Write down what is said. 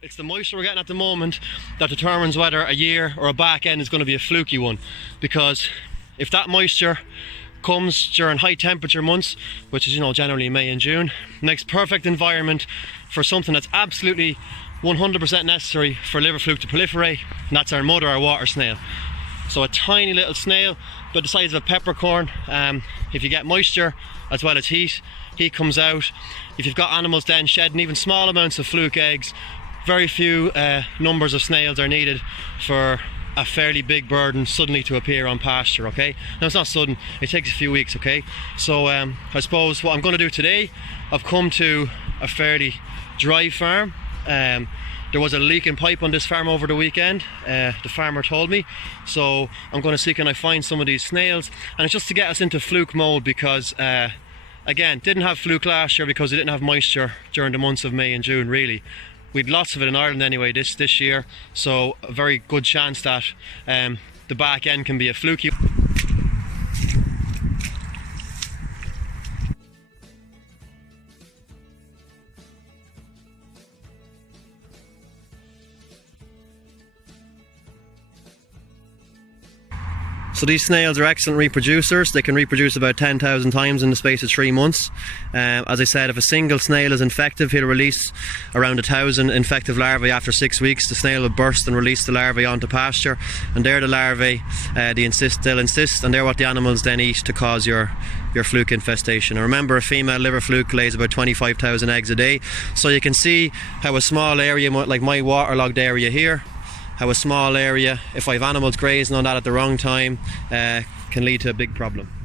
It's the moisture we're getting at the moment that determines whether a year or a back end is going to be a fluky one, because if that moisture comes during high temperature months, which is, you know, generally May and June, makes perfect environment for something that's absolutely 100% necessary for liver fluke to proliferate, and that's our mother, our water snail. So a tiny little snail, but the size of a peppercorn. If you get moisture as well as heat comes out. If you've got animals then shedding even small amounts of fluke eggs, very few numbers of snails are needed for a fairly big burden suddenly to appear on pasture, okay? Now it's not sudden, it takes a few weeks, okay? So I suppose what I'm going to do today, I've come to a fairly dry farm. There was a leak in pipe on this farm over the weekend, the farmer told me, so I'm going to see can I find some of these snails, and it's just to get us into fluke mode because again, didn't have fluke last year because it didn't have moisture during the months of May and June really. We'd lots of it in Ireland anyway this year, so a very good chance that the back end can be a fluky. So these snails are excellent reproducers. They can reproduce about 10,000 times in the space of 3 months. As I said, if a single snail is infective, he'll release around 1,000 infective larvae after 6 weeks. The snail will burst and release the larvae onto pasture, and they're the larvae they'll insist, and they're what the animals then eat to cause your fluke infestation. And remember, a female liver fluke lays about 25,000 eggs a day, so you can see how a small area like my waterlogged area here, how a small area, if I have animals grazing on that at the wrong time, can lead to a big problem.